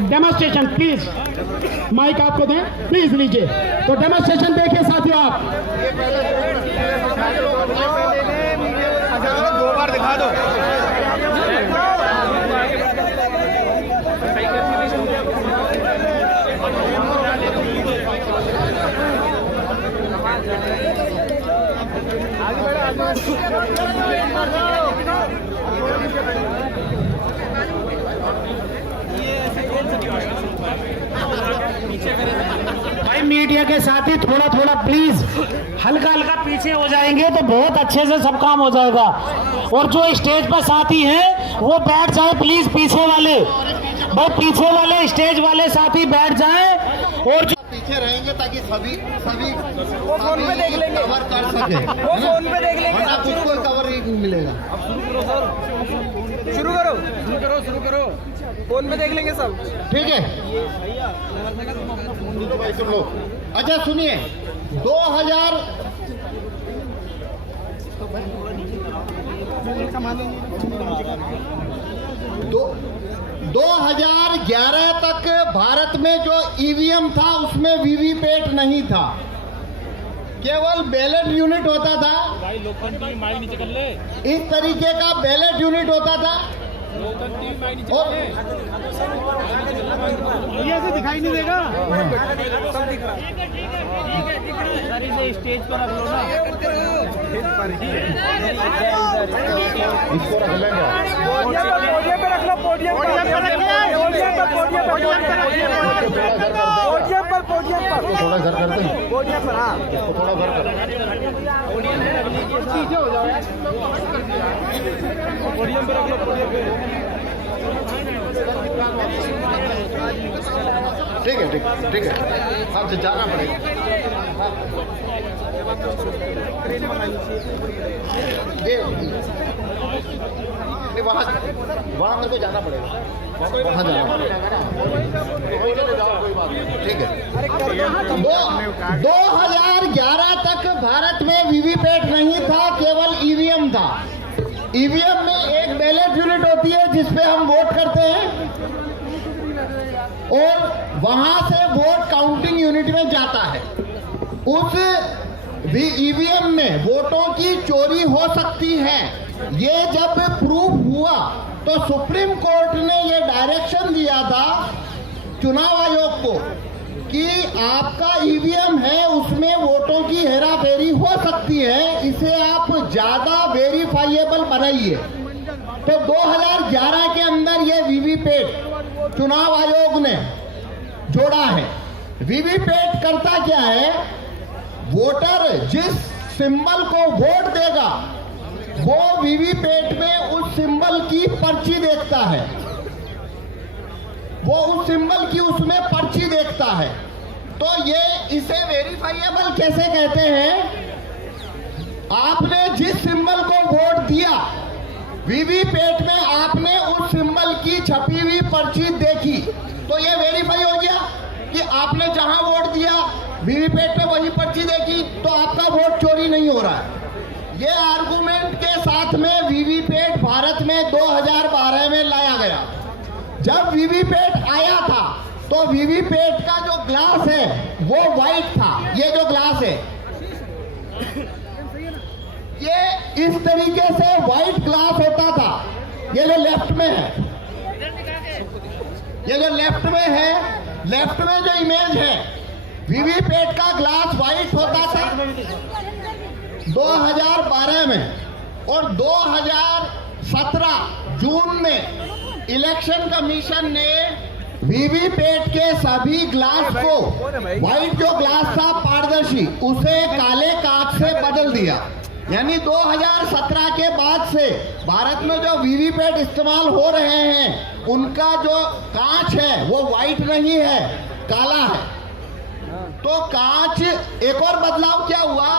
Demonstration please, mic आपको दें please लीजिए। तो डेमोस्ट्रेशन देखिए साथियों आप। दो बार दिखा दो। भाई मीडिया के साथी थोड़ा थोड़ा प्लीज हल्का हल्का पीछे हो जाएंगे तो बहुत अच्छे से सब काम हो जाएगा। और जो स्टेज पर साथी हैं वो बैठ जाए प्लीज, पीछे वाले भाई, पीछे वाले स्टेज वाले साथी बैठ जाएं और जो पीछे रहेंगे ताकि सभी वो फोन पे देख लेंगे, कवर कर सके। वो फोन पे देख लेंगे। वरना कुछ कवर नहीं मिलेगा। शुरू करो फोन पे देख लेंगे सब। ठीक है, भाई सुन लो। अच्छा सुनिए, 2011 तक भारत में जो ईवीएम था उसमें वीवीपैट नहीं था, केवल बैलेट यूनिट होता था। इस तरीके का बैलेट यूनिट होता था और से दिखाई नहीं देगा। स्टेज पर रख लो ना, इसको रख लेंगे। पोडियम पे रख लो, पोडियम पर थोड़ा घर करते हैं, पोडियम पर। हाँ इसको थोड़ा घर कर। पोडियम पे रख लो, पोडियम पे। ठीक है, ठीक है, हमसे जाना पड़ेगा। ये वहाँ मेरे को जाना पड़ेगा, वहाँ जाना पड़ेगा। ठीक है। 2011 तक भारत में वीवीपैट नहीं था, केवल ईवीएम था। ईवीएम में एक बैलेट यूनिट होती है जिसपे हम वोट करते हैं और वहां से वोट काउंटिंग यूनिट में जाता है। उस ईवीएम में वोटों की चोरी हो सकती है। ये जब प्रूफ हुआ तो सुप्रीम कोर्ट ने ये डायरेक्शन दिया था चुनाव आयोग को कि आपका ईवीएम है उसमें वोटों की हेराफेरी हो सकती है, इसे आप ज्यादा वेरीफाइएबल बनाइए। तो 2011 के अंदर ये वीवीपैट चुनाव आयोग ने जोड़ा है। वीवीपैट करता क्या है, वोटर जिस सिंबल को वोट देगा वो वीवीपैट में उस सिंबल की पर्ची देखता है, वो उस सिंबल की उसमें पर्ची देखता है। तो ये इसे वेरीफाइएबल कैसे कहते हैं, आपने जिस सिंबल को वोट दिया वीवीपैट में आपने उस सिंबल की छपी हुई पर्ची देखी तो ये वेरीफाई हो गया कि आपने जहां वोट दिया वीवीपैट में वही पर्ची देखी, तो आपका वोट चोरी नहीं हो रहा है। ये आर्गुमेंट के साथ में वीवीपैट भारत में 2012 में लाया गया। जब वीवीपैट आया था तो वीवीपैट का जो ग्लास है वो व्हाइट था। ये जो ग्लास है ये इस तरीके से व्हाइट ग्लास होता था। ये जो लेफ्ट में है, ये जो लेफ्ट में है, लेफ्ट में जो इमेज है वीवीपैट का ग्लास व्हाइट होता था 2012 में। और 2017 जून में इलेक्शन कमीशन ने वीवीपैट के सभी ग्लास को, व्हाइट जो ग्लास था पारदर्शी, उसे काले कांच से बदल दिया। यानी 2017 के बाद से भारत में जो वीवीपैट इस्तेमाल हो रहे हैं उनका जो कांच है वो व्हाइट नहीं है, काला है। तो कांच, एक और बदलाव क्या हुआ,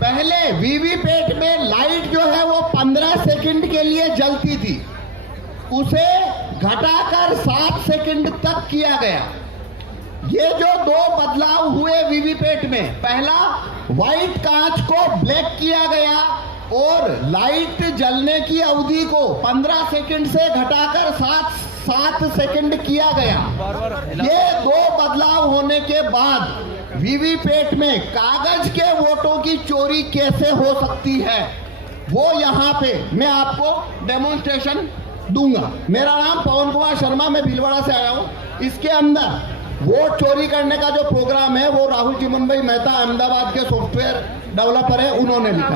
पहले वीवीपैट में लाइट जो है वो 15 सेकंड के लिए जलती थी, उसे घटाकर 7 सेकंड तक किया गया। ये जो दो बदलाव हुए वीवीपैट में, पहला व्हाइट कांच को ब्लैक किया गया और लाइट जलने की अवधि को 15 सेकंड से घटाकर 7 7 सेकंड किया गया। ये 2 बदलाव होने के बाद वीवीपैट में कागज के वोटों की चोरी कैसे हो सकती है, वो यहाँ पे मैं आपको डेमोन्स्ट्रेशन दूंगा। मेरा नाम पवन कुमार शर्मा, मैं भीलवाड़ा से आया हूँ। इसके अंदर वोट चोरी करने का जो प्रोग्राम है वो राहुल चिमन भाई मेहता अहमदाबाद के सॉफ्टवेयर डेवलपर है, उन्होंने लिखा।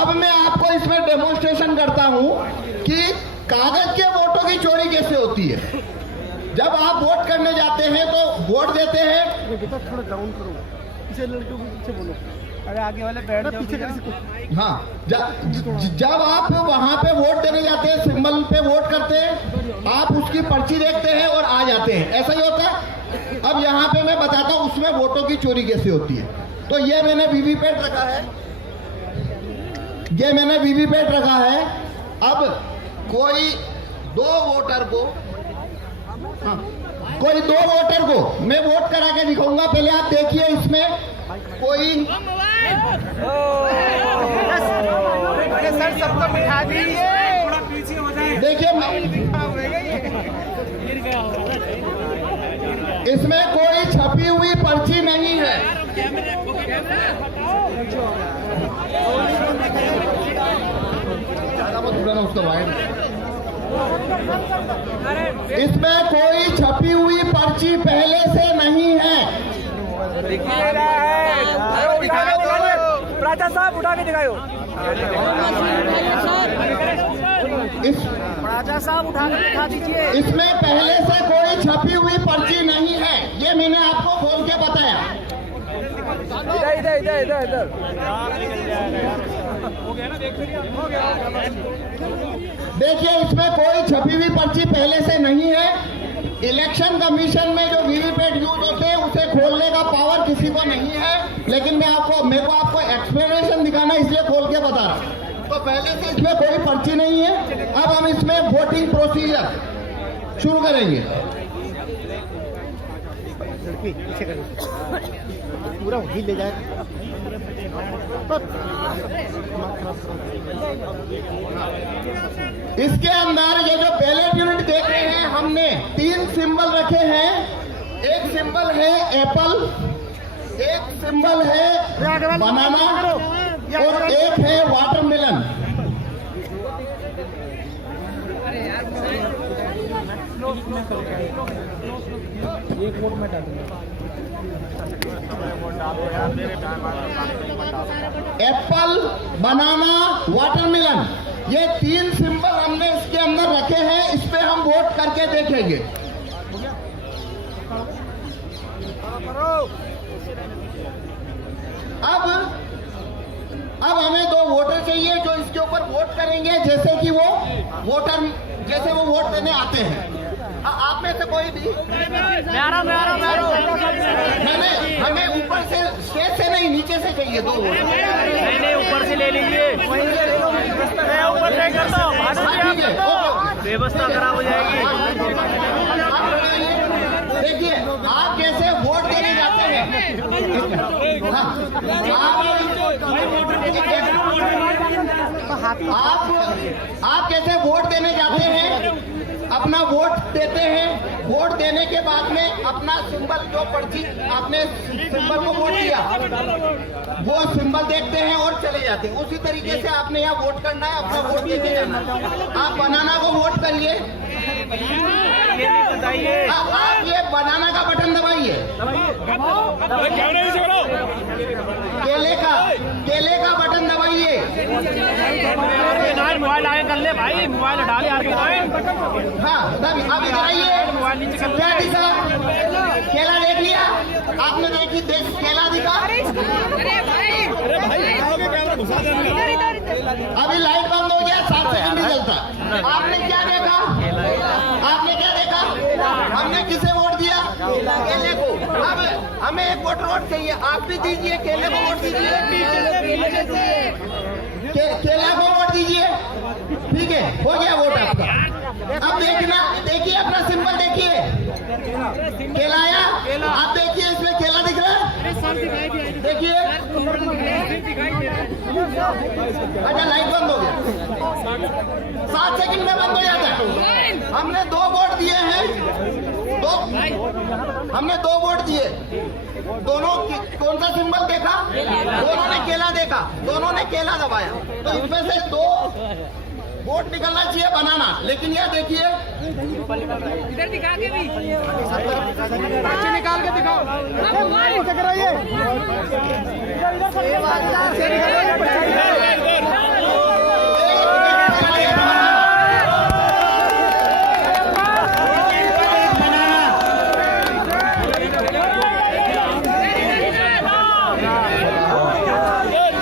अब मैं आपको इसमें डेमोन्स्ट्रेशन करता हूं कि कागज के वोटों की चोरी कैसे होती है। जब आप वोट करने जाते हैं तो वोट देते हैं। थोड़ा डाउन करो, पीछे लड़के को पीछे बोलो, अरे आगे वाले बैठ जाओ पीछे। हाँ, जब आप वहां पे वोट देने जाते हैं, सिंबल पे वोट करते हैं, आप उसकी पर्ची देखते हैं और आ जाते हैं, ऐसा ही होता है। अब यहाँ पे मैं बताता हूँ उसमें वोटों की चोरी कैसे होती है। तो ये मैंने वीवीपैट रखा है, ये मैंने वीवीपैट रखा है। अब कोई 2 वोटर को, हाँ, कोई 2 वोटर को मैं वोट करा के दिखाऊंगा। पहले आप देखिए, इसमें कोई सर सबको बिठा दीजिए, थोड़ा पीछे हो जाए। देखिए, इसमें कोई छपी हुई पर्ची नहीं है। ज्यादा मत उड़ाना उसका वायर। इसमें कोई छपी हुई पर्ची पहले से नहीं है। राजा साहब उठा के दिखाओ, राजा साहब उठा के दिखा दीजिए। इसमें पहले से कोई छपी हुई पर्ची नहीं है, ये मैंने आपको खोल के बताया। इधर इधर इधर इधर इधर देखिए, इसमें कोई छपी हुई पर्ची पहले से नहीं है। इलेक्शन कमीशन में जो वीवीपैट यूज होते हैं उसे खोलने का पावर किसी को नहीं है, लेकिन मेरे को आपको एक्सप्लेनेशन दिखाना इसलिए खोल के बता रहा हूं। तो पहले से इसमें कोई पर्ची नहीं है। अब हम इसमें वोटिंग प्रोसीजर शुरू करेंगे। पूरा वही ले जाए। इसके अंदर ये जो बैलेट यूनिट देख रहे हैं, हमने 3 सिंबल रखे हैं। एक सिंबल है एप्पल, एक सिंबल है बनाना और एक है वाटरमेलन। एक वोट में डालूंगा। एप्पल, बनाना, वाटरमेलन, ये 3 सिंबल हमने इसके अंदर रखे हैं। इस पे हम वोट करके देखेंगे। अब हमें 2 वोटर चाहिए जो इसके ऊपर वोट करेंगे, जैसे कि वो वोट देने आते हैं। आप में से कोई भी नहीं, हमें ऊपर से स्टेज से नहीं, नीचे से चाहिए 2 वोटर। नहीं ऊपर से ले लीजिए, मैं ऊपर नहीं करता हूँ, ठीक है, व्यवस्था खराब हो जाएगी। देखिए, आप कैसे वोट देने जाते हैं। आप कैसे वोट देने जाते हैं, अपना वोट देते हैं। वोट देने के बाद में अपना सिंबल, जो पर्ची आपने सिंबल को वोट दिया, वो सिंबल देखते हैं और चले जाते हैं। उसी तरीके से आपने यहाँ वोट करना है, अपना वोट देके जाना है। आप बनाना को वोट करिए। आप ये बनाना का बटन दबाइए। केले का बटन दबाइए। मोबाइल आगे कर ले भाई, मोबाइल हटा ले आगे। हाँ, अब इधर आइए। क्या दिखा? केला देख लिया आपने? केला दिखा? अभी लाइट बंद हो गया, 7 सेकंड नहीं चलता। आपने क्या देखा? हमने किसे वोट दिया? केले को। अब हमें एक वोट चाहिए, आप भी दीजिए। केले को वोट दीजिए, केला को वोट दीजिए। ठीक है, हो गया वोट आपका। अब देखिए अपना सिंबल देखिए, केला आया। आप देखिए, इसमें केला दिख रहा है, देखिए। अच्छा, लाइट बंद हो गया। 7 सेकंड में बंद हो जाता है। हमने 2 वोट दिए हैं, हमने 2 वोट दिए, दोनों कौन सा सिंबल देखा? दोनों ने केला देखा, दोनों ने केला दबाया, तो इसमें से 2 वोट निकलना चाहिए बनाना। लेकिन यह देखिए, इधर दिखा के भी पर्ची निकाल के दिखाओ।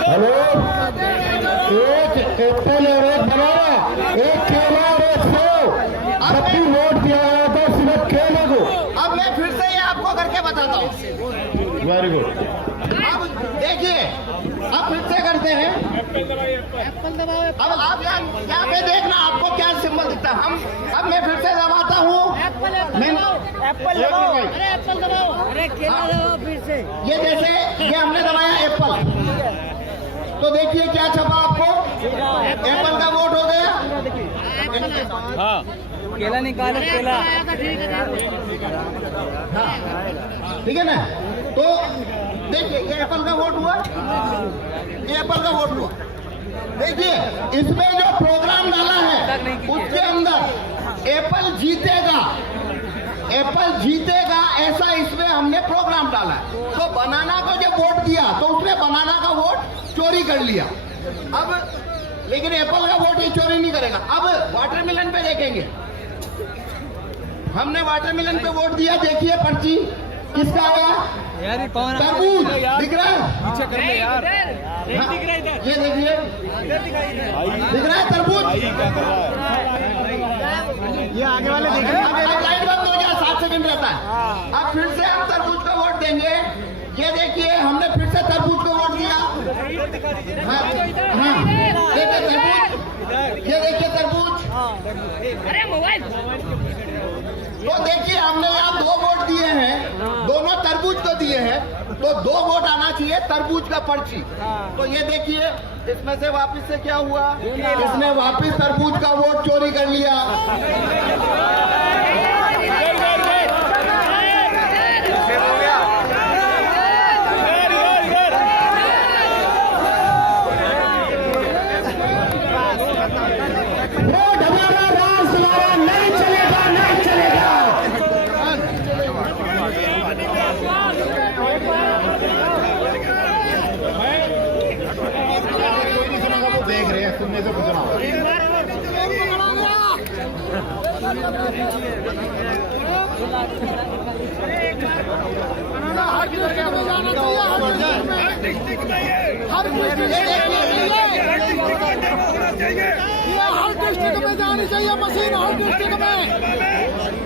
हेलो, एक एप्पल और एक बनाना, एक केला और एक सेब, सबकी वोट दिया गया था सिर्फ केले को। अब मैं फिर से ये आपको करके बताता हूँ। Very good. अब देखिए, अब फिर से करते हैं। अब आप यहाँ पे देखना आपको क्या सिंबल दिखता है। अब मैं फिर से दबाता हूँ। एप्पल दबाओ, अरे एप्पल दबाओ, अरे केला दबाओ फिर से। ये जैसे ये हमने दबाया एप्पल, तो देखिए क्या छपा आपको? एप्पल का वोट हो गया। हाँ केला निकालो केला। हाँ, ठीक है ना? तो देखिए ये एप्पल का वोट हुआ, ये एप्पल का वोट हुआ। देखिए इसमें जो प्रोग्राम डाला है उसके अंदर एप्पल जीतेगा, एप्पल जीतेगा ऐसा इसमें हमने प्रोग्राम डाला है। तो बनाना को जब वोट दिया तो उसने बनाना का वोट चोरी कर लिया। अब लेकिन एप्पल का वोट ये चोरी नहीं करेगा। अब वाटरमेलन पे देखेंगे, हमने वाटरमेलन पे वोट दिया। देखिए पर्ची किसका आया? यार कौन तरबूज दिख रहा है? पीछे कर ले यार। हाँ, ये देखिए दिख रहा है तरबूज। ये आगे वाले देखें। अब लाइट बंद हो गया, 7 सेकंड रहता है। अब फिर से हम तरबूज का वोट देंगे। ये देखिए हमने फिर से तरबूज को वोट दिया। हाँ, देखिए तरबूज, ये देखिए तरबूज। अरे मोबाइल तो देखिए हमने यहाँ 2 वोट दिए हैं, दोनों तरबूज को दिए हैं, तो 2 वोट आना चाहिए तरबूज का पर्ची। तो ये देखिए इसमें से वापस से क्या हुआ? इसने वापस तरबूज का वोट चोरी कर लिया। वोट हमारा, राज हमारा, नहीं चलेगा, नहीं चलेगा। देख रहे हैं, सुनने से पूछना। हर डिस्ट्रिक्ट में जानी चाहिए मशीन, हर डिस्ट्रिक्ट में,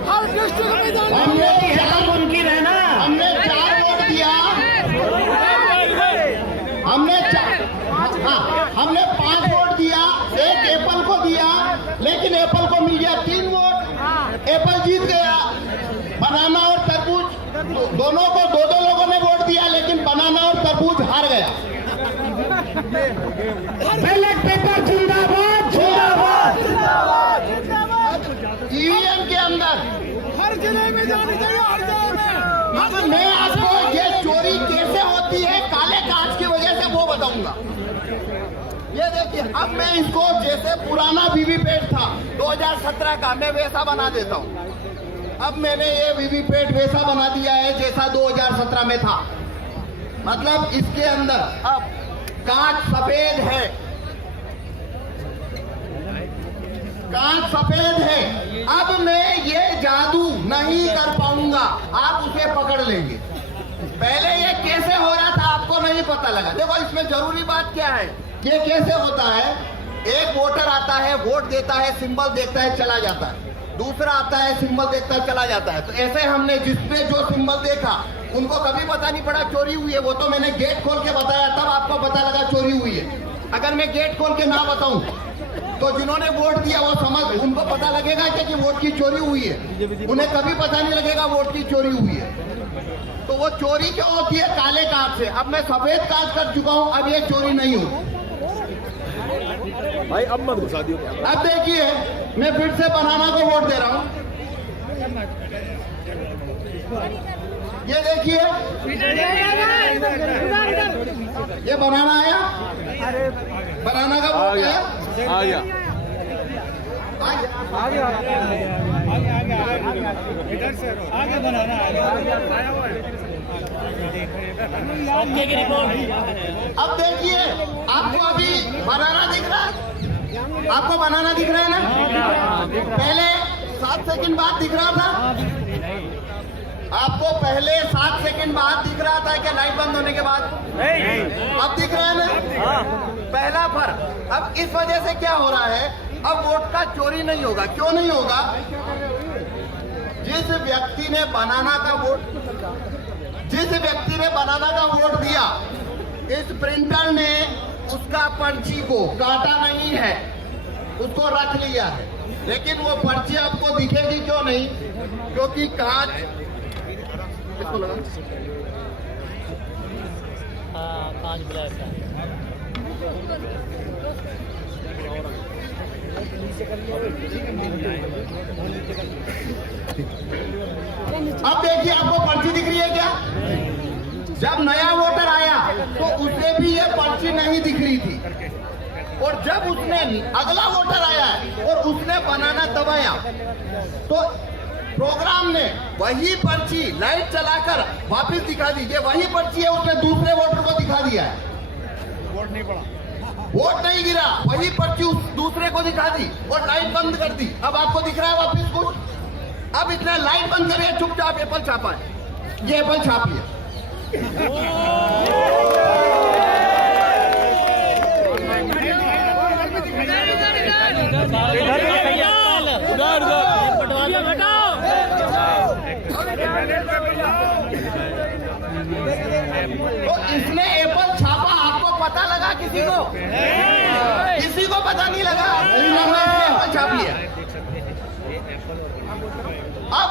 हर डिस्ट्रिक्ट में जानी हमने चाहिए। क्या मुमकिन है ना? हमने 4 वोट दिया, हमने 5 वोट दिया, एक एप्पल को दिया, लेकिन एप्पल को मिल गया 3 वोट, एप्पल जीत गया। बनाना और तरबूज दोनों को 2-2 लोगों ने वोट दिया, लेकिन बनाना और तरबूज हार गया। बैलेट पेपर जिंदाबाद, जिंदाबाद। ईवीएम के अंदर हर जिले में जानी चाहिए, हर जिले में। अब मैं आपको ये चोरी कैसे होती है काले कांच की वजह से वो बताऊंगा। ये देखिए अब मैं इसको जैसे पुराना वीवीपैट था 2017 का, मैं वैसा बना देता हूँ। अब मैंने ये वीवीपैट वैसा बना दिया है जैसा 2017 में था। मतलब इसके अंदर अब कांच सफेद है, कांच सफेद है। अब मैं ये जादू नहीं कर पाऊंगा, आप उसे पकड़ लेंगे। पहले ये कैसे हो रहा था आपको नहीं पता लगा। देखो इसमें जरूरी बात क्या है, ये कैसे होता है? एक वोटर आता है, वोट देता है, सिंबल देखता है, चला जाता है। दूसरा आता है, सिंबल देखता है, चला जाता है। तो ऐसे हमने जिसने जो सिंबल देखा उनको कभी पता नहीं पड़ा चोरी हुई है। वो तो मैंने गेट खोल के बताया, तब आपको पता लगा चोरी हुई है। अगर मैं गेट खोल के ना बताऊं तो जिन्होंने वोट दिया वो समझ, उनको पता लगेगा कि वोट की चोरी हुई है, उन्हें कभी पता नहीं लगेगा वोट की चोरी हुई है। तो वो चोरी क्यों होती है? काले कांच से। अब मैं सफेद कांच कर चुका हूं, अब ये चोरी नहीं होगी। भाई अब मत घुसा दियो। अब देखिए मैं फिर से बनाना को वोट दे रहा हूँ। ये देखिए ये बनाना आया, बनाना का वोट आया, आ गया। आगे बनाना अब देखिए आपको अभी बनाना दिख रहा है, आपको बनाना दिख रहा है ना? पहले 7 सेकंड बाद दिख रहा था, आपको पहले 7 सेकंड बाद दिख रहा था क्या लाइट बंद होने के बाद? अब दिख रहा है ना? पहला फर्क। अब इस वजह से क्या हो रहा है, अब वोट का चोरी नहीं होगा। क्यों नहीं होगा? जिस व्यक्ति ने बनाना का वोट दिया, इस प्रिंटर ने उसका पर्ची को काटा नहीं है, उसको रख लिया है। लेकिन वो पर्ची आपको दिखेगी क्यों नहीं? क्योंकि कांच इसको लगा कांच ब्लैक है। अब देखिए आपको पर्ची दिख रही है क्या? जब नया वोटर आया तो उसे भी ये पर्ची नहीं दिख रही थी, और जब उसने अगला वोटर आया और उसने बनाना दबाया तो प्रोग्राम ने वही पर्ची लाइट चलाकर वापस दिखा दी। ये वही पर्ची है, उसने दूसरे वोटर को दिखा दिया है। वोट नहीं गिरा, वही पर्ची उस दूसरे को दिखा दी और लाइट बंद कर दी। अब आपको दिख रहा है वापस कुछ? अब इतना लाइट बंद करिए, चुपचाप एप्पल छापा है, ये एप्पल छाप लिया। तो इसने एप्पल छापा, आपको पता लगा? किसी को पता नहीं लगा, एप्पल छाप लिया। अब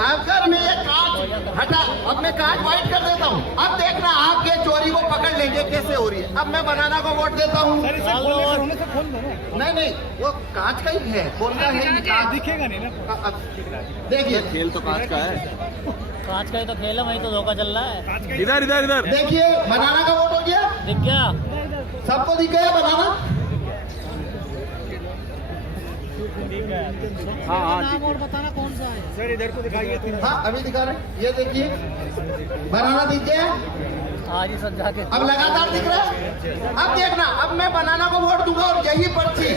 अगर मैं ये कांच हटा, अब मैं कांच व्हाइट कर देता हूँ। अब देखना आप ये चोरी को पकड़ लेंगे कैसे हो रही है। अब मैं बनाना को वोट देता हूँ। नहीं, वो कांच का ही है, बोलना है दिखेगा नहीं ना। देखिए खेल तो कांच का है, कांच का ही तो खेल है, वही तो धोखा चल रहा है। इधर इधर इधर देखिए बनाना का वोट हो गया, दिख गया? सबको दिख गया बनाना? हाँ नाम और बताना कौन सा है सर, इधर को दिखाइए। हाँ अभी दिखा रहे हैं, ये देखिए बनाना दिख गया। आज ही सब जाके अब लगातार दिख रहा है। अब देखना, अब मैं बनाना को वोट दूंगा और यही पर्ची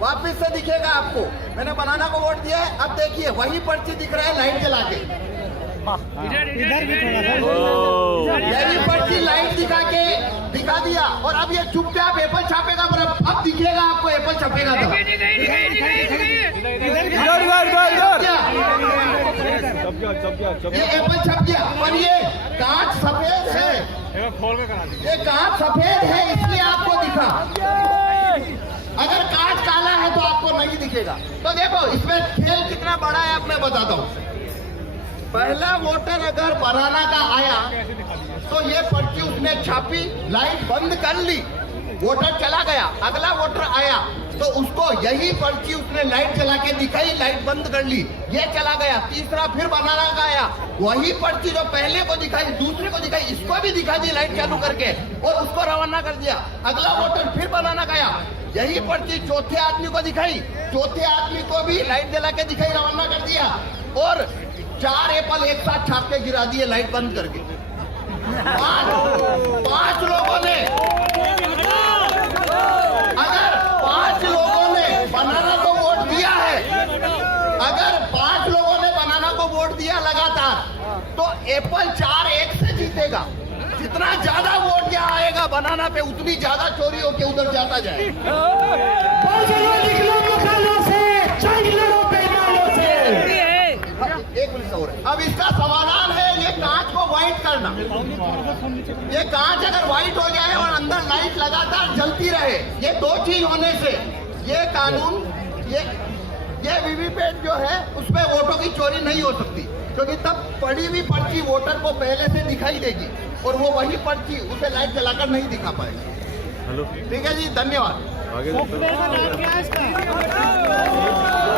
वापस से दिखेगा आपको। मैंने बनाना को वोट दिया है, अब देखिए वही पर्ची दिख रहा है लाइट जला के। इधर भी थोड़ा यही पर्ची लाइट दिखा दिया, और अब ये चुपचाप एप्पल छापेगा। अब दिखेगा आपको एप्पल छपेगा तो ये एप्पल छप गया, पर ये कांच सफेद है। ये कांच सफेद है इसलिए आपको दिखा। अगर कांच काला है तो आपको नहीं दिखेगा। तो देखो इसमें खेल कितना बड़ा है, अब मैं बताता हूँ। पहला वोटर अगर बनाना का आया तो ये पर्ची उसने छापी, लाइट बंद कर ली, वोटर चला गया। अगला वोटर आया तो उसको यही पर्ची उसने लाइट चला के दिखाई, लाइट बंद कर ली, ये चला गया। तीसरा फिर बनाना का आया, वही पर्ची जो पहले को दिखाई दूसरे को दिखाई, इसको भी दिखा दी लाइट चालू करके और उसको रवाना कर दिया। अगला वोटर फिर बनाना का आया, यही पर्ची चौथे आदमी को दिखाई, चौथे आदमी को भी लाइट जला के दिखाई, रवाना कर दिया। और 4 एप्पल एक साथ छाप के गिरा दिए लाइट बंद करके। 5 लोगों ने, अगर 5 लोगों ने बनाना को वोट दिया है, अगर 5 लोगों ने बनाना को वोट दिया लगातार, तो एप्पल 4-1 से जीतेगा। जितना ज्यादा वोट यहाँ आएगा बनाना पे, उतनी ज्यादा चोरी होके उधर जाता जाए। एक मिनट और, अब इसका समाधान है ये कांच को व्हाइट करना। ये कांच अगर व्हाइट हो जाए और अंदर लाइट लगातार जलती रहे, ये 2 चीज होने से ये कानून, ये वीवीपैट जो है उसमें वोटों की चोरी नहीं हो सकती, क्योंकि तब पड़ी हुई पर्ची वोटर को पहले से दिखाई देगी और वो वही पर्ची उसे लाइट जलाकर नहीं दिखा पाएगी। ठीक है जी, धन्यवाद। आगे सॉफ्टवेयर का नाम क्या है इसका?